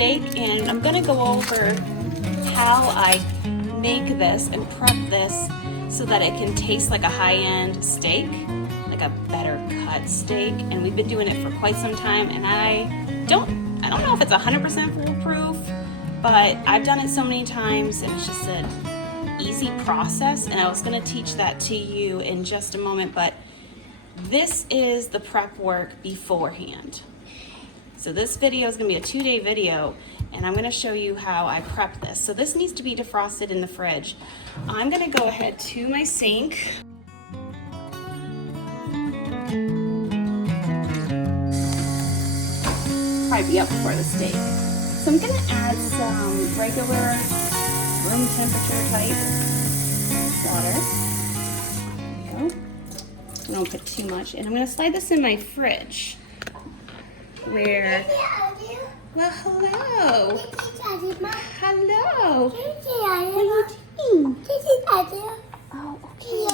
steak, and I'm gonna go over how I make this and prep this so that it can taste like a high-end steak, like a better cut steak. And we've been doing it for quite some time, and I don't know if it's 100% foolproof, but I've done it so many times, and it's just an easy process. And I was gonna teach that to you in just a moment, but this is the prep work beforehand. So this video is gonna be a 2-day video, and I'm gonna show you how I prep this. So this needs to be defrosted in the fridge. I'm gonna go ahead to my sink. Probably be up before the steak. So I'm gonna add some regular room temperature type water. There we go. I don't put too much, and I'm gonna slide this in my fridge. Where? Well, hello. Hello. What are you doing? Oh, okay.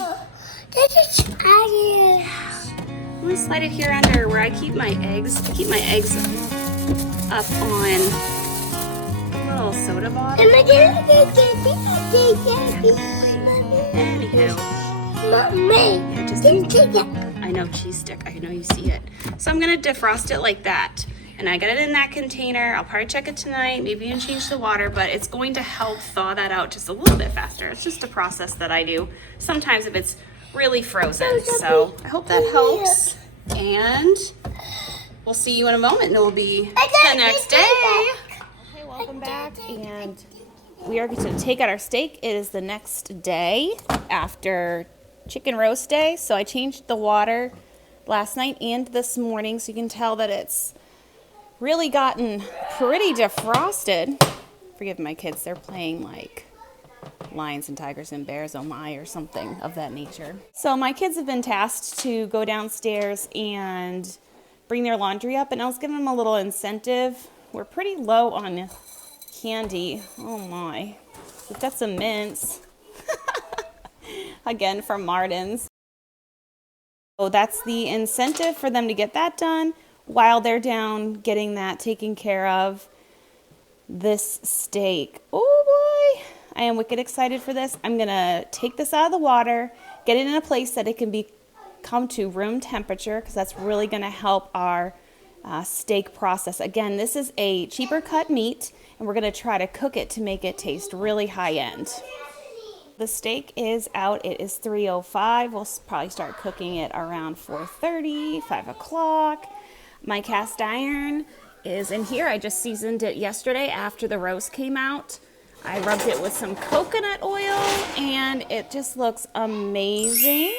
I'm gonna slide it here under where I keep my eggs. I keep my eggs up on a little soda bottle. Anywho. Yeah, just I know, cheese stick. I know you see it. So I'm gonna defrost it like that. And I got it in that container. I'll probably check it tonight, maybe even change the water, but it's going to help thaw that out just a little bit faster. It's just a process that I do sometimes if it's really frozen. So I hope that helps. And we'll see you in a moment, and it will be the next day. Okay, welcome back. And we are going to take out our steak. It is the next day after chicken roast day. So I changed the water last night and this morning, so you can tell that it's really gotten pretty defrosted. Forgive my kids, they're playing like lions and tigers and bears, oh my, or something of that nature. So my kids have been tasked to go downstairs and bring their laundry up, and I was giving them a little incentive. We're pretty low on candy. Oh my. We've got some mints. Again, from Martin's. So that's the incentive for them to get that done while they're down getting that taken care of. This steak. Oh boy. I am wicked excited for this. I'm going to take this out of the water, get it in a place that it can come to room temperature, because that's really going to help our steak process. Again, this is a cheaper cut meat, and we're going to try to cook it to make it taste really high end. The steak is out. It is 3:05. We'll probably start cooking it around 4:30, 5 o'clock. My cast iron is in here. I just seasoned it yesterday after the roast came out. I rubbed it with some coconut oil, and it just looks amazing.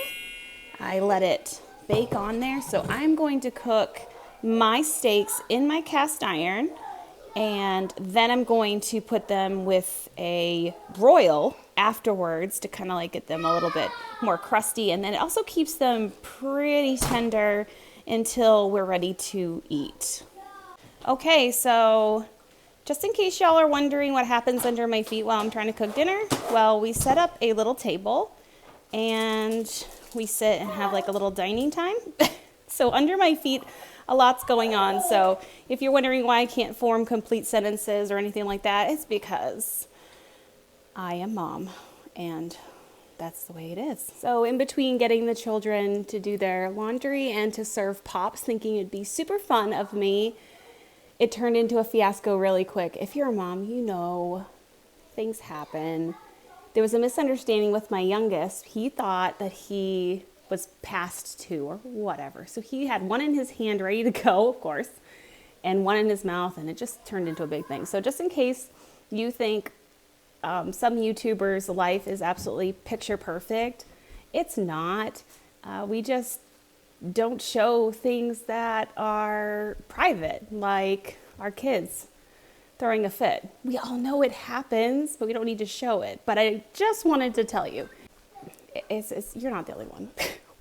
I let it bake on there. So I'm going to cook my steaks in my cast iron, and then I'm going to put them with a broil afterwards to kind of like get them a little bit more crusty, and then it also keeps them pretty tender until we're ready to eat. Okay, so just in case y'all are wondering what happens under my feet while I'm trying to cook dinner, well, we set up a little table and we sit and have like a little dining time. So under my feet, a lot's going on. So if you're wondering why I can't form complete sentences or anything like that, it's because I am mom, and that's the way it is. So in between getting the children to do their laundry and to serve pops, thinking it'd be super fun of me, it turned into a fiasco really quick. If you're a mom, you know things happen. There was a misunderstanding with my youngest. He thought that he was past 2 or whatever. So he had one in his hand ready to go, of course, and one in his mouth, and it just turned into a big thing. So just in case you think some YouTubers' life is absolutely picture perfect, it's not. We just don't show things that are private, like our kids throwing a fit. We all know it happens, but we don't need to show it. But I just wanted to tell you, you're not the only one.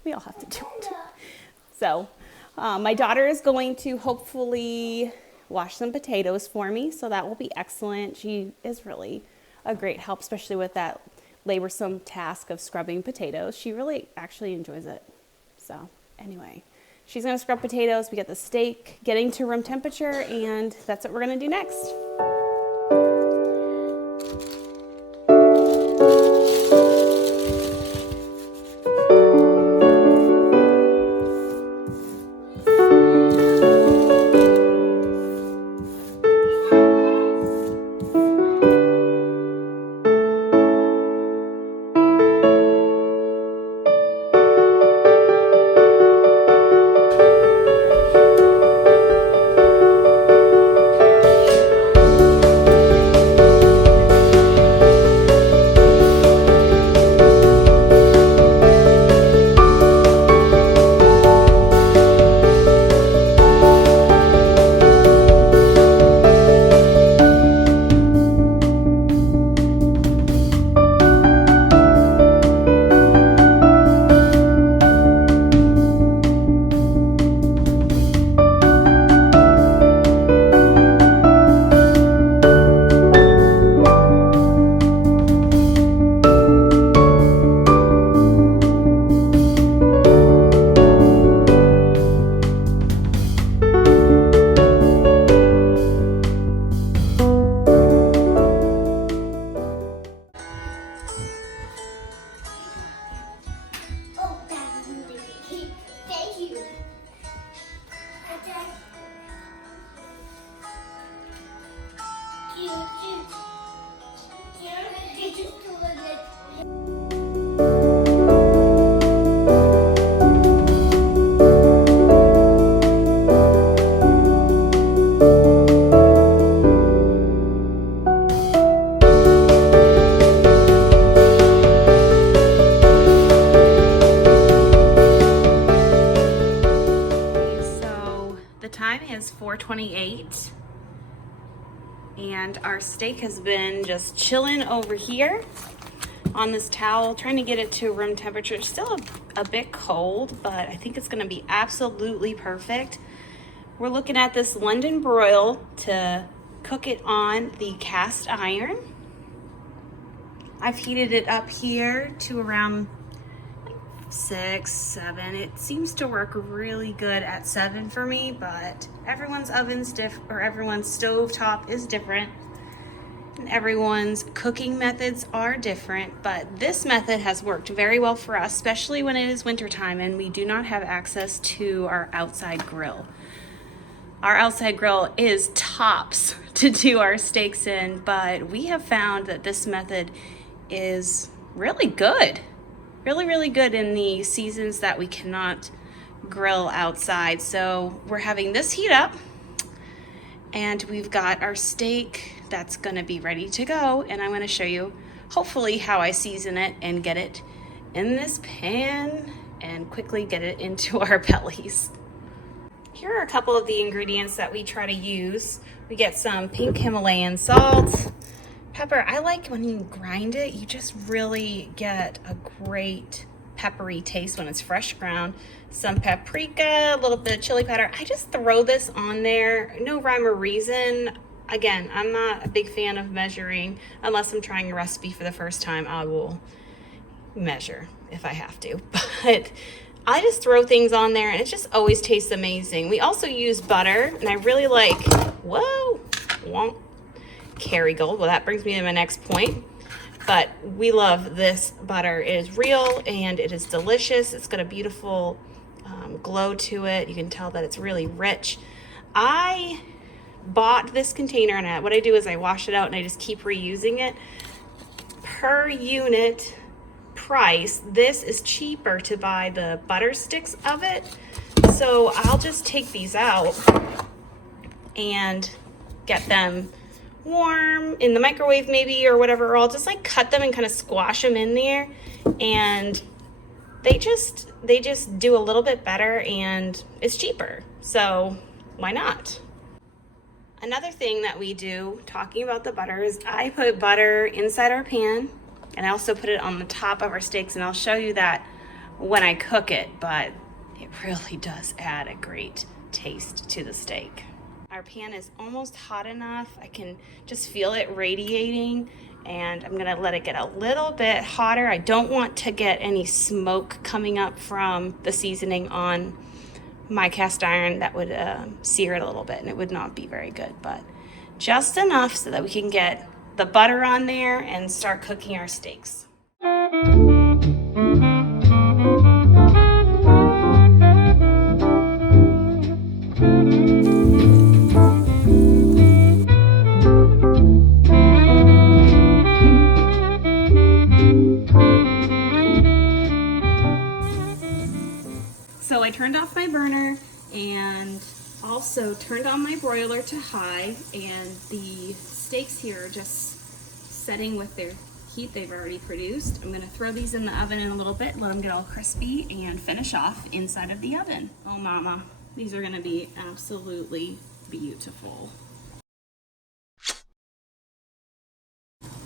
We all have to do it. So my daughter is going to hopefully wash some potatoes for me, so that will be excellent. She is really a great help, especially with that laborsome task of scrubbing potatoes. She really actually enjoys it. So anyway, She's gonna scrub potatoes, we get the steak getting to room temperature, and that's what we're gonna do next. The time is 4:28 and our steak has been just chilling over here on this towel, trying to get it to room temperature. It's still a bit cold, but I think it's gonna be absolutely perfect. We're looking at this London broil to cook it on the cast iron. I've heated it up here to around 6, 7. It seems to work really good at 7 for me, but everyone's oven's different, or everyone's stovetop is different, and everyone's cooking methods are different. But this method has worked very well for us, especially when it is wintertime and we do not have access to our outside grill. Our outside grill is tops to do our steaks in, but we have found that this method is really good. Really good in the seasons that we cannot grill outside. So we're having this heat up and we've got our steak that's gonna be ready to go, and I'm gonna show you hopefully how I season it and get it in this pan and quickly get it into our bellies. Here are a couple of the ingredients that we try to use. We get some pink Himalayan salt, pepper. I like when you grind it, you just really get a great peppery taste when it's fresh ground. Some paprika, a little bit of chili powder. I just throw this on there, no rhyme or reason. Again, I'm not a big fan of measuring. Unless I'm trying a recipe for the first time, I will measure if I have to. But I just throw things on there and it just always tastes amazing. We also use butter, and I really like, whoa, wonk. Kerrygold. Well, that brings me to my next point, but we love this butter. It is real and it is delicious. It's got a beautiful glow to it. You can tell that it's really rich. I bought this container, and what I do is I wash it out and I just keep reusing it. Per unit price, this is cheaper to buy the butter sticks of it, so I'll just take these out and get them warm in the microwave maybe, or whatever, or I'll just like cut them and kind of squash them in there, and they just do a little bit better and it's cheaper, so why not? Another thing that we do, talking about the butter, is I put butter inside our pan, and I also put it on the top of our steaks, and I'll show you that when I cook it, but it really does add a great taste to the steak. Our pan is almost hot enough. I can just feel it radiating, and I'm gonna let it get a little bit hotter. I don't want to get any smoke coming up from the seasoning on my cast iron, that would sear it a little bit and it would not be very good, but just enough so that we can get the butter on there and start cooking our steaks. So I turned off my burner and also turned on my broiler to high, and the steaks here are just setting with their heat they've already produced. I'm gonna throw these in the oven in a little bit, let them get all crispy, and finish off inside of the oven. Oh mama, these are gonna be absolutely beautiful.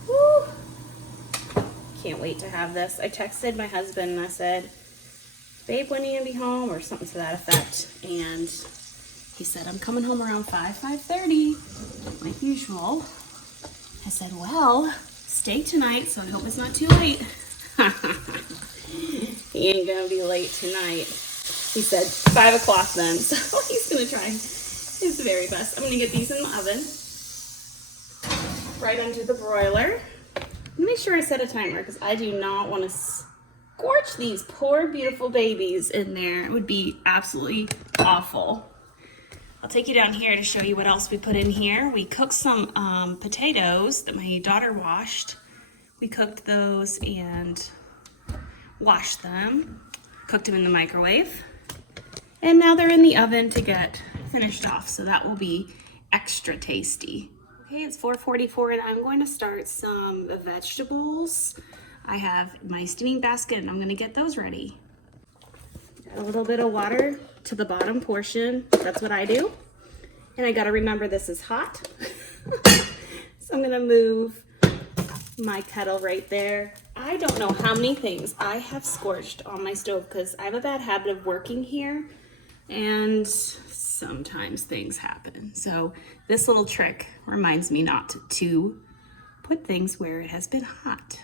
Woo! Can't wait to have this. I texted my husband and I said, babe, when are you gonna be home, or something to that effect, and he said, I'm coming home around 5:30, like usual. I said, well, stay tonight, so I hope it's not too late. He ain't gonna be late tonight. He said 5 o'clock then, so he's gonna try his very best. I'm gonna get these in the oven, right under the broiler. Make sure I set a timer, because I do not want to scorch these poor beautiful babies in there. It would be absolutely awful. I'll take you down here to show you what else we put in here. We cooked some potatoes that my daughter washed. We cooked those and washed them, cooked them in the microwave, and now they're in the oven to get finished off, so that will be extra tasty. Okay, it's 4:44 and I'm going to start some vegetables. I have my steaming basket and I'm gonna get those ready. Add a little bit of water to the bottom portion. That's what I do. And I gotta remember this is hot. So I'm gonna move my kettle right there. I don't know how many things I have scorched on my stove, because I have a bad habit of working here and sometimes things happen. So this little trick reminds me not to put things where it has been hot.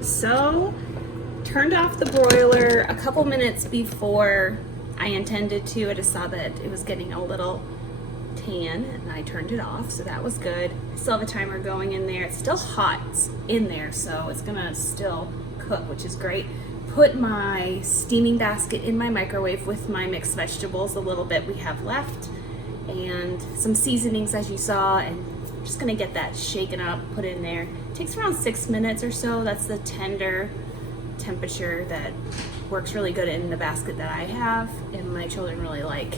So, turned off the broiler a couple minutes before I intended to. I just saw that it was getting a little tan and I turned it off, so that was good. I still have a timer going in there. It's still hot in there, so it's gonna still cook, which is great. Put my steaming basket in my microwave with my mixed vegetables, a little bit we have left, and some seasonings as you saw, and I'm just gonna get that shaken up, put in there. It takes around 6 minutes or so. That's the tender temperature that works really good in the basket that I have, and my children really like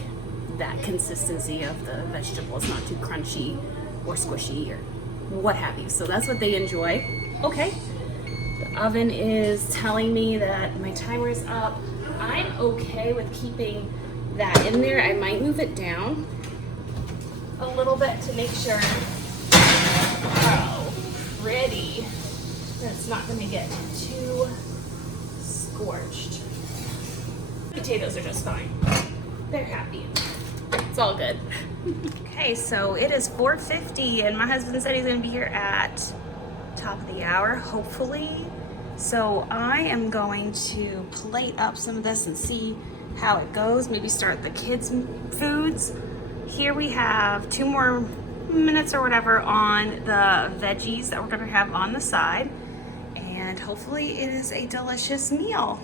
that consistency of the vegetables, not too crunchy or squishy or what have you. So that's what they enjoy. Okay, the oven is telling me that my timer is up. I'm okay with keeping that in there. I might move it down a little bit to make sure how pretty that it's not going to get too scorched. Potatoes are just fine. They're happy. It's all good. Okay, so it is 4:50 and my husband said he's gonna be here at top of the hour, hopefully. So I am going to plate up some of this and see how it goes. Maybe start the kids' foods. Here we have 2 more minutes or whatever on the veggies that we're gonna have on the side. And hopefully it is a delicious meal.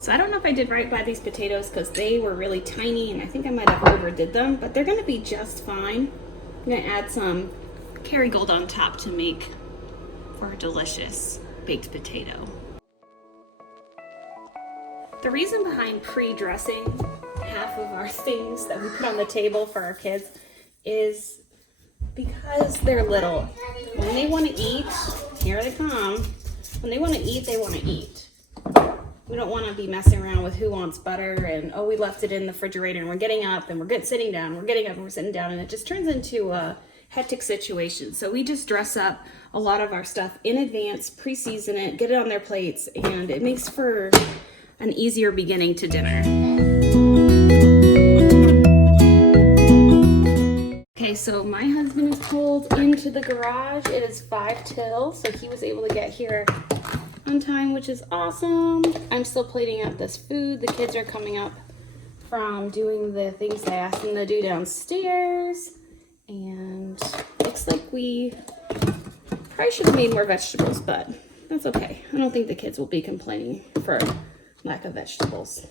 So I don't know if I did right by these potatoes because they were really tiny and I think I might have overdid them, but they're gonna be just fine. I'm gonna add some Kerrygold on top to make for a delicious baked potato. The reason behind pre-dressing half of our things that we put on the table for our kids is because they're little. When they want to eat, here they come. When they want to eat, they want to eat. We don't want to be messing around with who wants butter and, oh, we left it in the refrigerator and we're getting up and we're sitting down, we're getting up and we're sitting down, and it just turns into a hectic situation. So we just dress up a lot of our stuff in advance, pre-season it, get it on their plates, and it makes for an easier beginning to dinner. Okay, so my husband is pulled into the garage. It is 5 till, so he was able to get here on time, which is awesome. I'm still plating up this food. The kids are coming up from doing the things I asked them to do downstairs, and looks like we probably should have made more vegetables, but that's okay. I don't think the kids will be complaining for lack of vegetables.